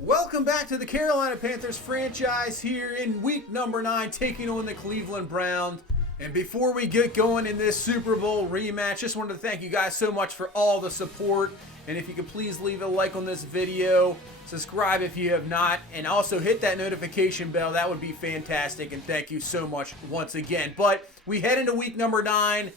Welcome back to the Carolina Panthers franchise here in week number 9, taking on the Cleveland Browns. And before we get going in this Super Bowl rematch, just wanted to thank you guys so much for all the support. And if you could please leave a like on this video, subscribe if you have not, and also hit that notification bell. That would be fantastic, and thank you so much once again. But we head into week number 9,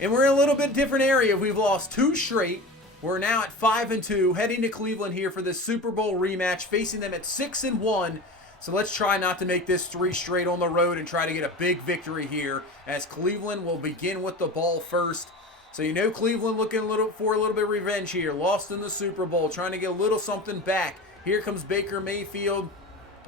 and we're in a little bit different area. We've lost 2 straight. We're now at 5-2, heading to Cleveland here for this Super Bowl rematch, facing them at 6-1. So let's try not to make this 3 straight on the road and try to get a big victory here, as Cleveland will begin with the ball first. So you know Cleveland looking for a little bit of revenge here. Lost in the Super Bowl, trying to get a little something back. Here comes Baker Mayfield,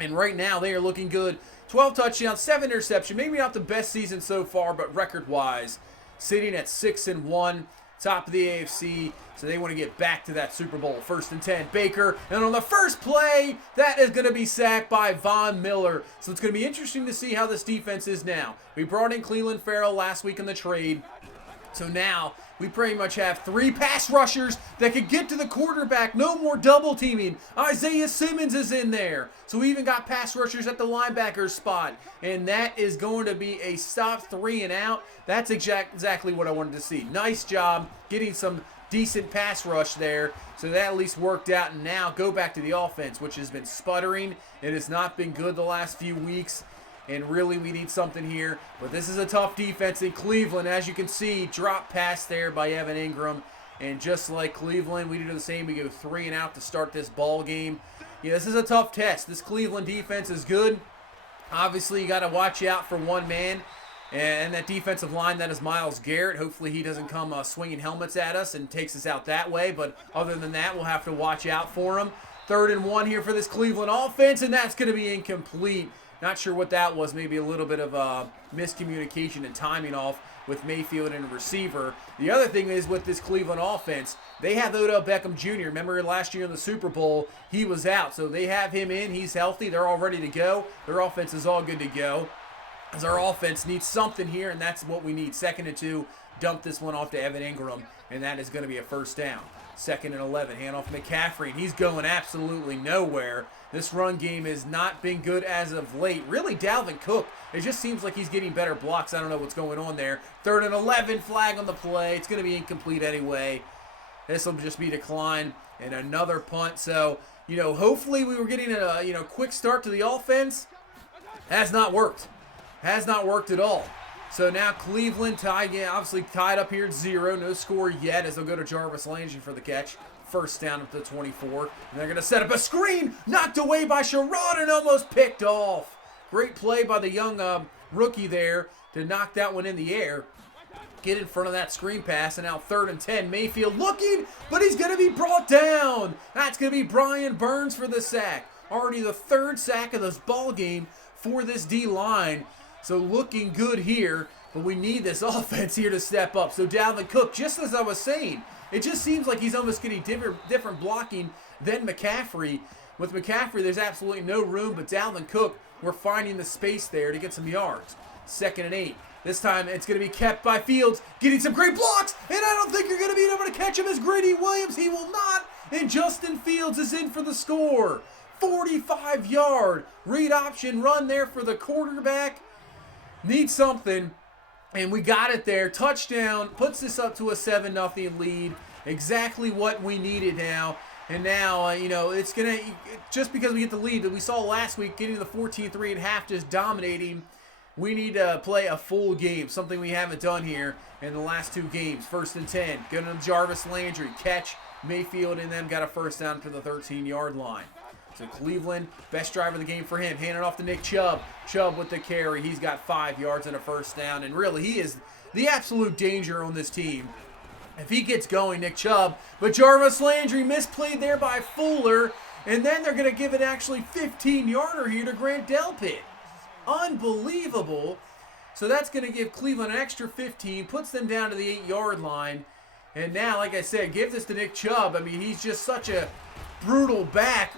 and right now they are looking good. 12 touchdowns, 7 interceptions. Maybe not the best season so far, but record-wise, sitting at 6-1. Top of the AFC, so they want to get back to that Super Bowl. 1st and 10, Baker, and on the first play, that is going to be sacked by Von Miller. So it's going to be interesting to see how this defense is now. We brought in Cleveland Farrell last week in the trade, so now we pretty much have 3 pass rushers that could get to the quarterback. No more double teaming. Isaiah Simmons is in there. So we even got pass rushers at the linebacker spot. And that is going to be a stop 3 and out. That's exactly what I wanted to see. Nice job getting some decent pass rush there. So that at least worked out. And now go back to the offense, which has been sputtering. It has not been good the last few weeks. And really, we need something here. But this is a tough defense in Cleveland. As you can see, drop pass there by Evan Ingram. And just like Cleveland, we do the same. We go 3 and out to start this ball game. Yeah, this is a tough test. This Cleveland defense is good. Obviously, you got to watch out for one man. And that defensive line, that is Myles Garrett. Hopefully, he doesn't come swinging helmets at us and takes us out that way. But other than that, we'll have to watch out for him. 3rd and 1 here for this Cleveland offense. And that's going to be incomplete. Not sure what that was. Maybe a little bit of miscommunication and timing off with Mayfield and a receiver. The other thing is with this Cleveland offense, they have Odell Beckham Jr. Remember last year in the Super Bowl, he was out. So they have him in. He's healthy. They're all ready to go. Their offense is all good to go. As our offense needs something here, and that's what we need. 2nd and 2. Dump this one off to Evan Ingram, and that is going to be a 1st down. 2nd and 11. Hand off McCaffrey, and he's going absolutely nowhere. This run game has not been good as of late. Really, Dalvin Cook, it just seems like he's getting better blocks. I don't know what's going on there. 3rd and 11, flag on the play. It's going to be incomplete anyway. This will just be declined, and another punt. So, hopefully we were getting a, quick start to the offense. Has not worked. Has not worked at all. So now Cleveland obviously tied up here at 0. No score yet as they'll go to Jarvis Landry for the catch. 1st down up to 24. And they're going to set up a screen. Knocked away by Sherrod and almost picked off. Great play by the young rookie there to knock that one in the air. Get in front of that screen pass. And now 3rd and 10. Mayfield looking, but he's going to be brought down. That's going to be Brian Burns for the sack. Already the 3rd sack of this ball game for this D-line. So looking good here, but we need this offense here to step up. So Dalvin Cook, just as I was saying, it just seems like he's almost getting different blocking than McCaffrey. With McCaffrey, there's absolutely no room, but Dalvin Cook, we're finding the space there to get some yards. 2nd and 8. This time it's going to be kept by Fields, getting some great blocks, and I don't think you're going to be able to catch him as Grady Williams. He will not, and Justin Fields is in for the score. 45-yard read option run there for the quarterback. Need something, and we got it there. Touchdown, puts this up to a 7-0 lead. Exactly what we needed now. And now, it's going to, just because we get the lead that we saw last week, getting the 14-3 at half, just dominating, we need to play a full game, something we haven't done here in the last 2 games. 1st and 10, going to Jarvis Landry, catch. Mayfield and them got a 1st down to the 13-yard line. So Cleveland, best drive of the game for him. Handing off to Nick Chubb. Chubb with the carry. He's got 5 yards and a 1st down. And really, he is the absolute danger on this team. If he gets going, Nick Chubb. But Jarvis Landry misplayed there by Fuller. And then they're going to give it actually 15-yarder here to Grant Delpit. Unbelievable. So that's going to give Cleveland an extra 15. Puts them down to the 8-yard line. And now, like I said, give this to Nick Chubb. I mean, he's just such a brutal back.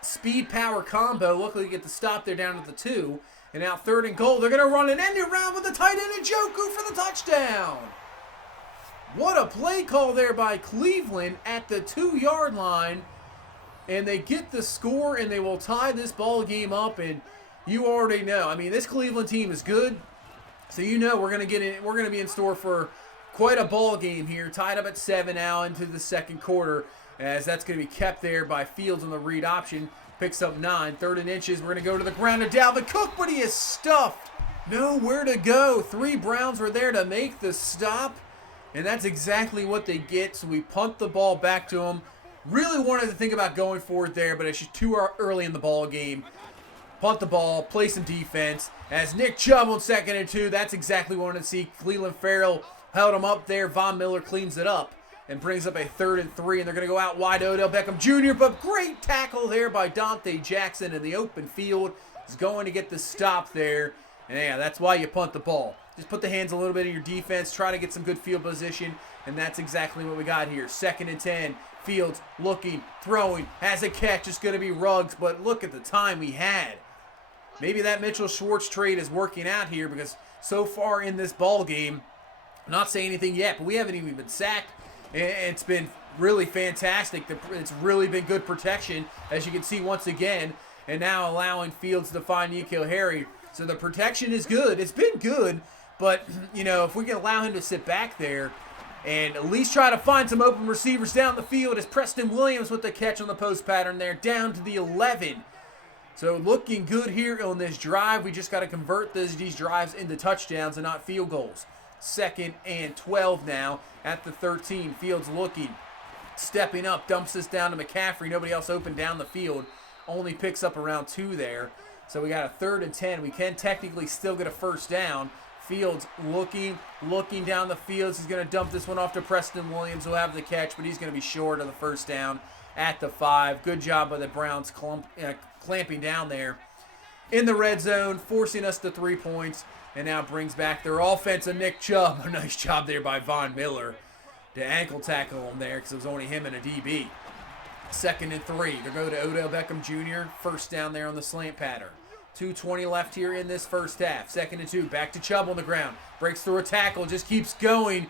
Speed power combo. Luckily, get the stop there down to the 2. And now 3rd and goal. They're going to run an end around with the tight end Njoku for the touchdown. What a play call there by Cleveland at the 2-yard line. and they get the score, and they will tie this ball game up. And you already know, I mean, this Cleveland team is good, so you know we're gonna be in store for quite a ball game here. Tied up at 7 now into the second quarter, as that's going to be kept there by Fields on the read option. Picks up 9, 3rd and inches. We're going to go to the ground to Dalvin Cook, but he is stuffed. Nowhere to go. 3 Browns were there to make the stop, and that's exactly what they get. So we punt the ball back to him. Really wanted to think about going for it there, but it's just too early in the ball game. Punt the ball, play some defense. As Nick Chubb on 2nd and 2, that's exactly what I wanted to see. Cleveland Farrell held him up there. Von Miller cleans it up and brings up a 3rd and 3, and they're going to go out wide. Odell Beckham Jr., but great tackle there by Dante Jackson in the open field. He's going to get the stop there, and yeah, that's why you punt the ball. Just put the hands a little bit in your defense, try to get some good field position, and that's exactly what we got here. 2nd and 10, Fields looking, throwing, has a catch. It's going to be Ruggs, but look at the time he had. Maybe that Mitchell Schwartz trade is working out here, because so far in this ball game, I'm not saying anything yet, but we haven't even been sacked. It's been really fantastic. It's really been good protection, as you can see once again, and now allowing Fields to find N'Keal Harry. So the protection is good. It's been good, but, you know, if we can allow him to sit back there and at least try to find some open receivers down the field, as Preston Williams with the catch on the post pattern there, down to the 11. So looking good here on this drive. We just got to convert these drives into touchdowns and not field goals. 2nd and 12 now at the 13. Fields looking, stepping up, dumps this down to McCaffrey. Nobody else open down the field. Only picks up around 2 there. So we got a 3rd and 10. We can technically still get a 1st down. Fields looking down the field. He's going to dump this one off to Preston Williams, who'll have the catch, but he's going to be short of the 1st down at the 5. Good job by the Browns clamping down there in the red zone, forcing us to 3 points. And now brings back their offense of Nick Chubb. A nice job there by Von Miller to ankle tackle him there, because it was only him and a DB. 2nd and 3. They go to Odell Beckham Jr. 1st down there on the slant pattern. 2:20 left here in this first half. 2nd and 2. Back to Chubb on the ground. Breaks through a tackle. Just keeps going.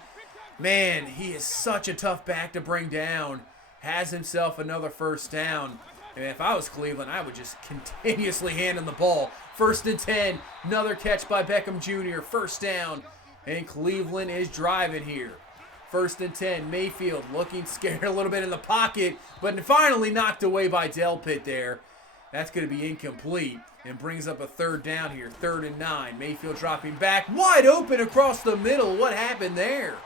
Man, he is such a tough back to bring down. Has himself another 1st down. And if I was Cleveland, I would just continuously hand him the ball. 1st and 10. Another catch by Beckham Jr. 1st down. And Cleveland is driving here. 1st and 10. Mayfield looking scared a little bit in the pocket, but finally knocked away by Delpit there. That's going to be incomplete and brings up a 3rd down here. 3rd and 9. Mayfield dropping back. Wide open across the middle. What happened there?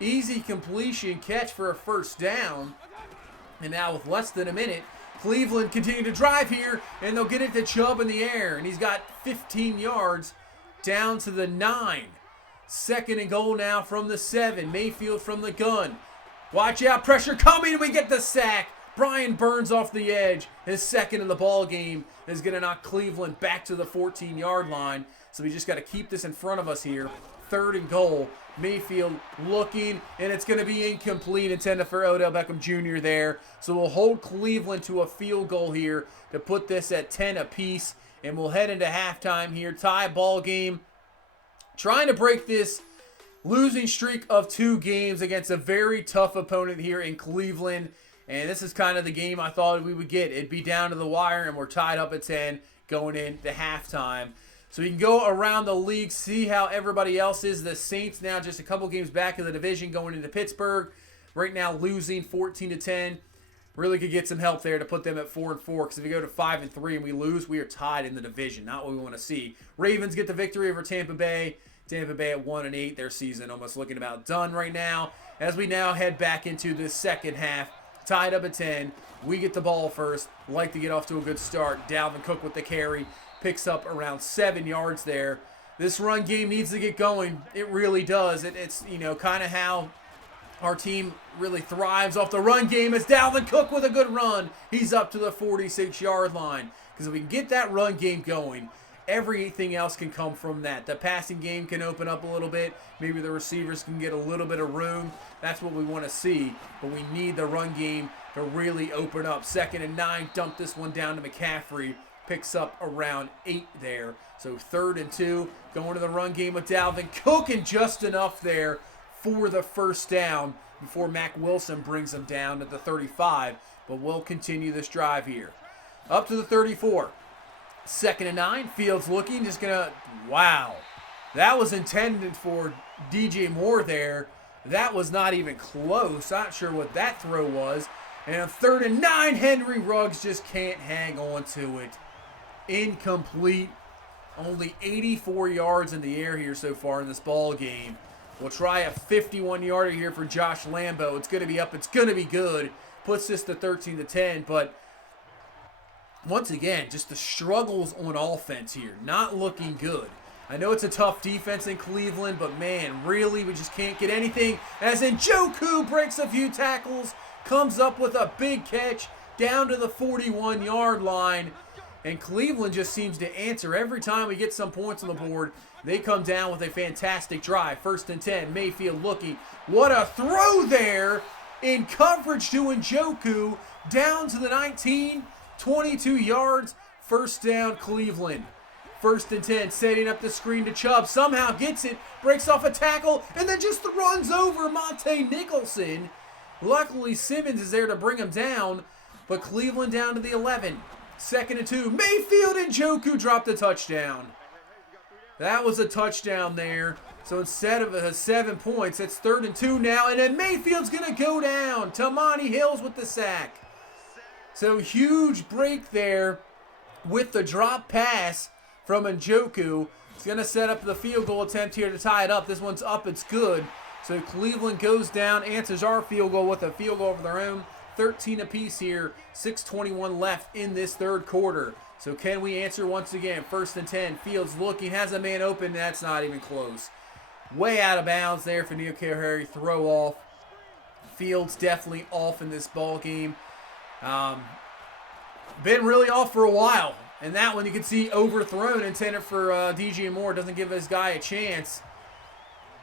Easy completion catch for a 1st down. And now with less than a minute, Cleveland continue to drive here, and they'll get it to Chubb in the air, and he's got 15 yards down to the 9. 2nd and goal now from the 7. Mayfield from the gun. Watch out, pressure coming, and we get the sack. Brian Burns off the edge. His 2nd in the ball game is going to knock Cleveland back to the 14-yard line. So we just got to keep this in front of us here. 3rd and goal. Mayfield looking, and it's going to be incomplete, intended for Odell Beckham Jr. there. So we'll hold Cleveland to a field goal here to put this at 10 apiece, and we'll head into halftime here. Tie ball game. Trying to break this losing streak of 2 games against a very tough opponent here in Cleveland. And this is kind of the game I thought we would get. It'd be down to the wire, and we're tied up at 10 going into halftime. So we can go around the league, see how everybody else is. The Saints now just a couple games back in the division going into Pittsburgh. Right now losing 14-10. Really could get some help there to put them at 4-4. Because if we go to 5-3 and we lose, we are tied in the division. Not what we want to see. Ravens get the victory over Tampa Bay. Tampa Bay at 1-8. Their season almost looking about done right now. As we now head back into the second half. Tied up at 10. We get the ball first. Like to get off to a good start. Dalvin Cook with the carry. Picks up around 7 yards there. This run game needs to get going. It really does. It's, you know, kind of how our team really thrives off the run game. It's Dalvin Cook with a good run. He's up to the 46-yard line. Because if we can get that run game going, everything else can come from that. The passing game can open up a little bit. Maybe the receivers can get a little bit of room. That's what we want to see. But we need the run game to really open up. 2nd and 9. Dump this one down to McCaffrey. Picks up around 8 there. So 3rd and 2. Going to the run game with Dalvin Cook, and just enough there for the 1st down before Mack Wilson brings him down at the 35. but we'll continue this drive here. Up to the 34. 2nd and 9. Fields looking, just gonna, wow. That was intended for DJ Moore there. That was not even close. Not sure what that throw was. And on 3rd and 9, Henry Ruggs just can't hang on to it. Incomplete. Only 84 yards in the air here so far in this ball game. We'll try a 51-yarder here for Josh Lambo. It's going to be up. It's going to be good. Puts this to 13-10. But once again, just the struggles on offense here. Not looking good. I know it's a tough defense in Cleveland, but man, really, we just can't get anything. As Njoku breaks a few tackles, comes up with a big catch down to the 41-yard line. And Cleveland just seems to answer every time we get some points on the board. They come down with a fantastic drive. 1st and 10, Mayfield looking. What a throw there in coverage to Njoku. Down to the 19, 22 yards. 1st down, Cleveland. 1st and 10, setting up the screen to Chubb. Somehow gets it, breaks off a tackle, and then just runs over Monte Nicholson. Luckily, Simmons is there to bring him down, but Cleveland down to the 11. 2nd and 2. Mayfield and Njoku dropped a touchdown. That was a touchdown there. So instead of 7 points, it's 3rd and 2 now. And then Mayfield's going to go down. Tamani Hills with the sack. So huge break there with the drop pass from Njoku. It's going to set up the field goal attempt here to tie it up. This one's up. It's good. So Cleveland goes down, answers our field goal with a field goal of their own. 13 apiece here, 6:21 left in this 3rd quarter. So can we answer once again? 1st and 10, Fields looking, has a man open, that's not even close. Way out of bounds there for N'Keal Harry, throw off. Fields definitely off in this ball game. Been really off for a while. And that one you can see overthrown, intended for DJ Moore, doesn't give this guy a chance.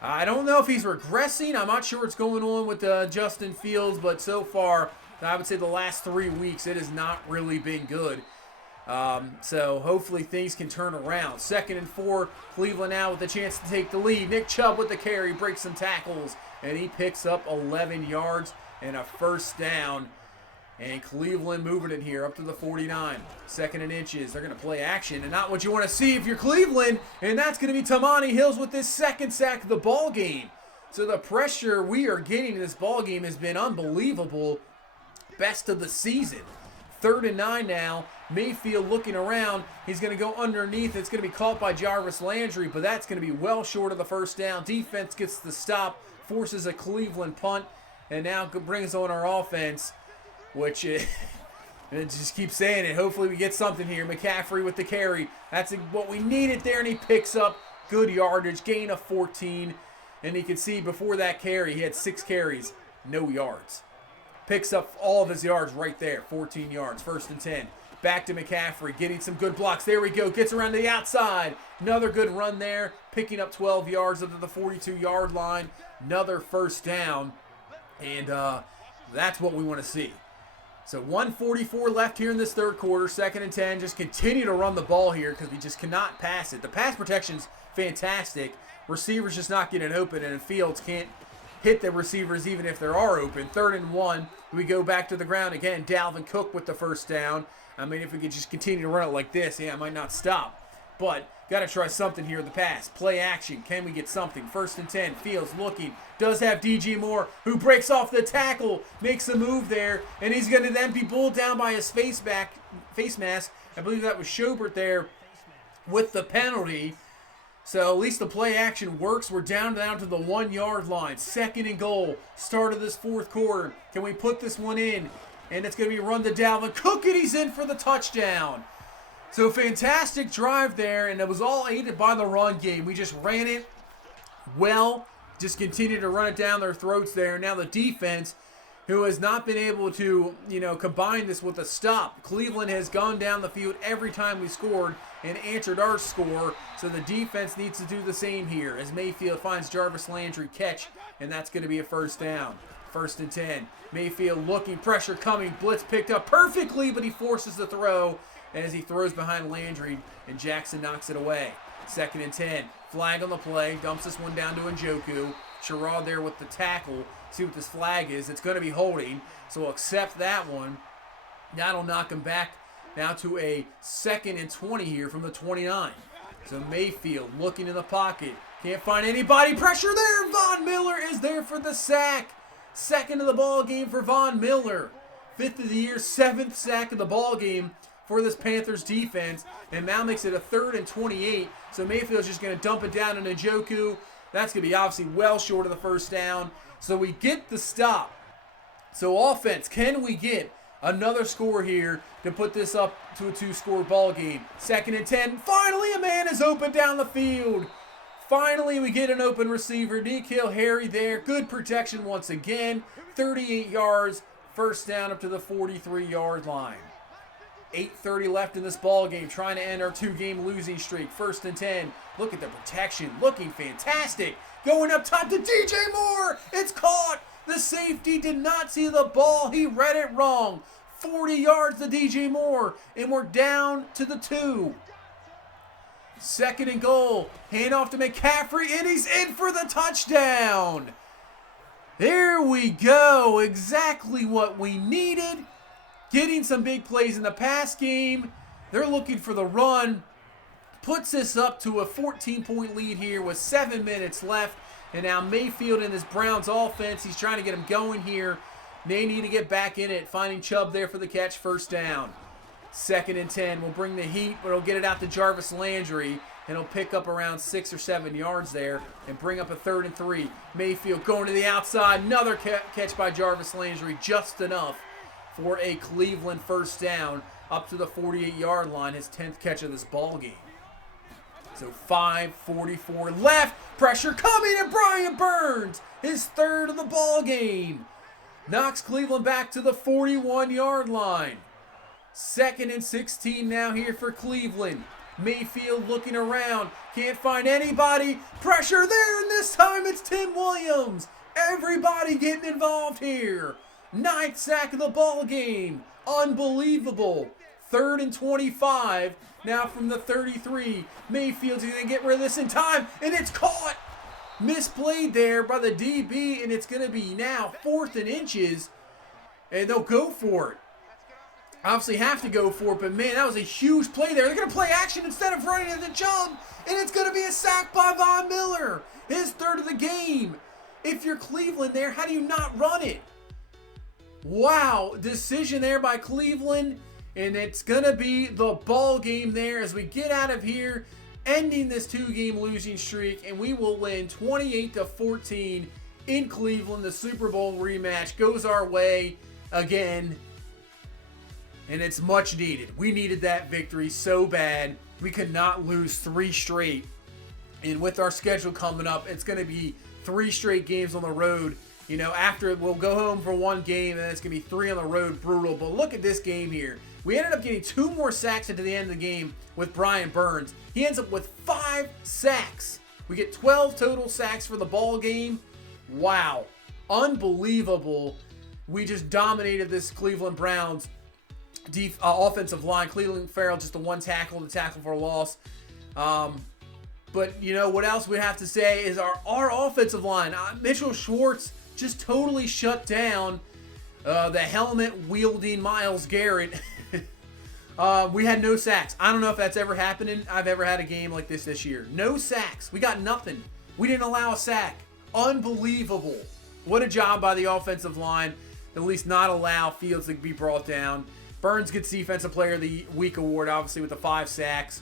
I don't know if he's regressing. I'm not sure what's going on with Justin Fields, but so far, I would say the last 3 weeks, it has not really been good. So hopefully things can turn around. 2nd and 4, Cleveland now with a chance to take the lead. Nick Chubb with the carry, breaks some tackles, and he picks up 11 yards and a 1st down. And Cleveland moving it here up to the 49. 2nd and inches. They're going to play action, and not what you want to see if you're Cleveland. And that's going to be Tamani Hills with this 2nd sack of the ball game. So the pressure we are getting in this ball game has been unbelievable. Best of the season. 3rd and 9 now. Mayfield looking around. He's going to go underneath. It's going to be caught by Jarvis Landry, but that's going to be well short of the 1st down. Defense gets the stop, forces a Cleveland punt, and now brings on our offense. Which it just keeps saying it. Hopefully we get something here. McCaffrey with the carry. That's what we needed there, and he picks up good yardage, gain of 14. And you can see before that carry, he had 6 carries, no yards. Picks up all of his yards right there, 14 yards, 1st and 10. Back to McCaffrey, getting some good blocks. There we go, gets around to the outside. Another good run there, picking up 12 yards up to the 42-yard line. Another 1st down, and that's what we want to see. So 1:44 left here in this 3rd quarter, 2nd and 10. Just continue to run the ball here because we just cannot pass it. The pass protection's fantastic. Receivers just not getting open, and Fields can't hit the receivers even if there are open. 3rd and 1. We go back to the ground again. Dalvin Cook with the 1st down. I mean, if we could just continue to run it like this, yeah, I might not stop. But got to try something here in the pass. Play action. Can we get something? 1st and 10. Fields looking. Does have DJ Moore, who breaks off the tackle. Makes a move there. And he's going to then be pulled down by his face mask. I believe that was Schobert there with the penalty. So at least the play action works. We're down to the 1-yard line. 2nd and goal. Start of this 4th quarter. Can we put this one in? And it's going to be run to Dalvin Cook, and he's in for the touchdown. So fantastic drive there, and it was all aided by the run game. We just ran it well, just continued to run it down their throats there. Now the defense, who has not been able to, combine this with a stop. Cleveland has gone down the field every time we scored and answered our score. So the defense needs to do the same here as Mayfield finds Jarvis Landry catch, and that's going to be a 1st down. 1st and 10. Mayfield looking, pressure coming, blitz picked up perfectly, but he forces the throw as he throws behind Landry, and Jackson knocks it away. 2nd and 10. Flag on the play, dumps this one down to Njoku. Sherrod there with the tackle. See what this flag is. It's going to be holding, so we'll accept that one. That'll knock him back now to a 2nd and 20 here from the 29. So Mayfield looking in the pocket. Can't find anybody. Pressure there. Von Miller is there for the sack. 2nd of the ball game for Von Miller. 5th of the year, 7th sack of the ball game for this Panthers defense. And now makes it a 3rd and 28. So Mayfield's just going to dump it down to Njoku. That's going to be obviously well short of the first down. So we get the stop. So offense, can we get another score here to put this up to a 2-score ball game? 2nd and 10. Finally, a man is open down the field. Finally, we get an open receiver. N'Keal Harry there. Good protection once again. 38 yards. First down up to the 43-yard line. 8:30 left in this ball game. Trying to end our 2-game losing streak. 1st and 10. Look at the protection. Looking fantastic. Going up top to DJ Moore. It's caught. The safety did not see the ball. He read it wrong. 40 yards to DJ Moore. And we're down to the 2. 2nd and goal. Handoff to McCaffrey. And he's in for the touchdown. There we go. Exactly what we needed. Getting some big plays in the pass game. They're looking for the run. Puts this up to a 14-point lead here with 7 minutes left. And now Mayfield and this Browns offense, he's trying to get them going here. They need to get back in it. Finding Chubb there for the catch, 1st down. 2nd and 10. We'll bring the heat, but he'll get it out to Jarvis Landry. And he'll pick up around 6 or 7 yards there and bring up a 3rd and 3. Mayfield going to the outside. Another catch by Jarvis Landry. Just enough for a Cleveland 1st down up to the 48-yard line. His 10th catch of this ball game. So 5:44 left. Pressure coming, and Brian Burns, his 3rd of the ball game, knocks Cleveland back to the 41-yard line. 2nd and 16 now here for Cleveland. Mayfield looking around. Can't find anybody. Pressure there, and this time it's Tim Williams. Everybody getting involved here. 9th sack of the ball game. Unbelievable. 3rd and 25. Now from the 33. Mayfield's going to get rid of this in time, and it's caught. Misplayed there by the DB, and it's going to be now 4th and inches, and they'll go for it. Obviously have to go for it, but man, that was a huge play there. They're going to play action instead of running into jump, and it's going to be a sack by Von Miller. His 3rd of the game. If you're Cleveland there, how do you not run it? Wow, decision there by Cleveland. And it's going to be the ball game there as we get out of here, ending this 2-game losing streak. And we will win 28-14 in Cleveland. The Super Bowl rematch goes our way again. And it's much needed. We needed that victory so bad. We could not lose 3 straight. And with our schedule coming up, it's going to be 3 straight games on the road. You know, after we'll go home for 1 game, and then it's going to be 3 on the road. Brutal. But look at this game here. We ended up getting 2 more sacks into the end of the game with Brian Burns. He ends up with 5 sacks. We get 12 total sacks for the ball game. Wow. Unbelievable. We just dominated this Cleveland Browns offensive line. Cleveland Farrell just the 1 tackle, the tackle for a loss. But, you know, what else we have to say is our offensive line. Mitchell Schwartz just totally shut down the helmet-wielding Myles Garrett. We had no sacks. I don't know if that's ever happened. I've ever had a game like this year. No sacks. We got nothing. We didn't allow a sack. Unbelievable. What a job by the offensive line. At least not allow Fields to be brought down. Burns gets Defensive Player of the Week award, obviously, with the 5 sacks.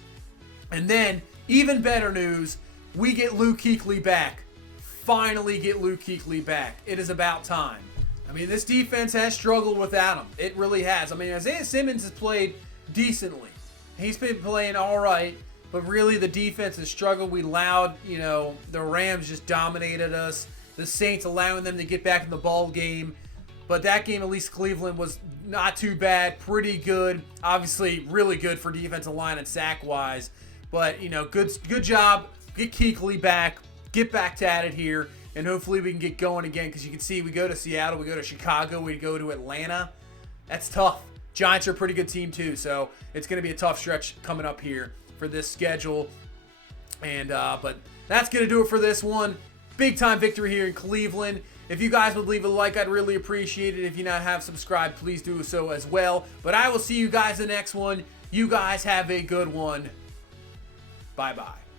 And then, even better news, we get Luke Kuechly back. Finally get Luke Kuechly back. It is about time. I mean, this defense has struggled without him. It really has. I mean, Isaiah Simmons has played decently. He's been playing all right, but really the defense has struggled. We allowed, you know, the Rams just dominated us. The Saints allowing them to get back in the ball game. But that game, at least Cleveland, was not too bad. Pretty good. Obviously, really good for defensive line and sack-wise. But, you know, good job. Get Kuechly back. Get back at it here. And hopefully we can get going again, because you can see we go to Seattle, we go to Chicago, we go to Atlanta. That's tough. Giants are a pretty good team too, so it's going to be a tough stretch coming up here for this schedule. And but that's going to do it for this one. Big time victory here in Cleveland. If you guys would leave a like, I'd really appreciate it. If you not have subscribed, please do so as well. But I will see you guys in the next one. You guys have a good one. Bye-bye.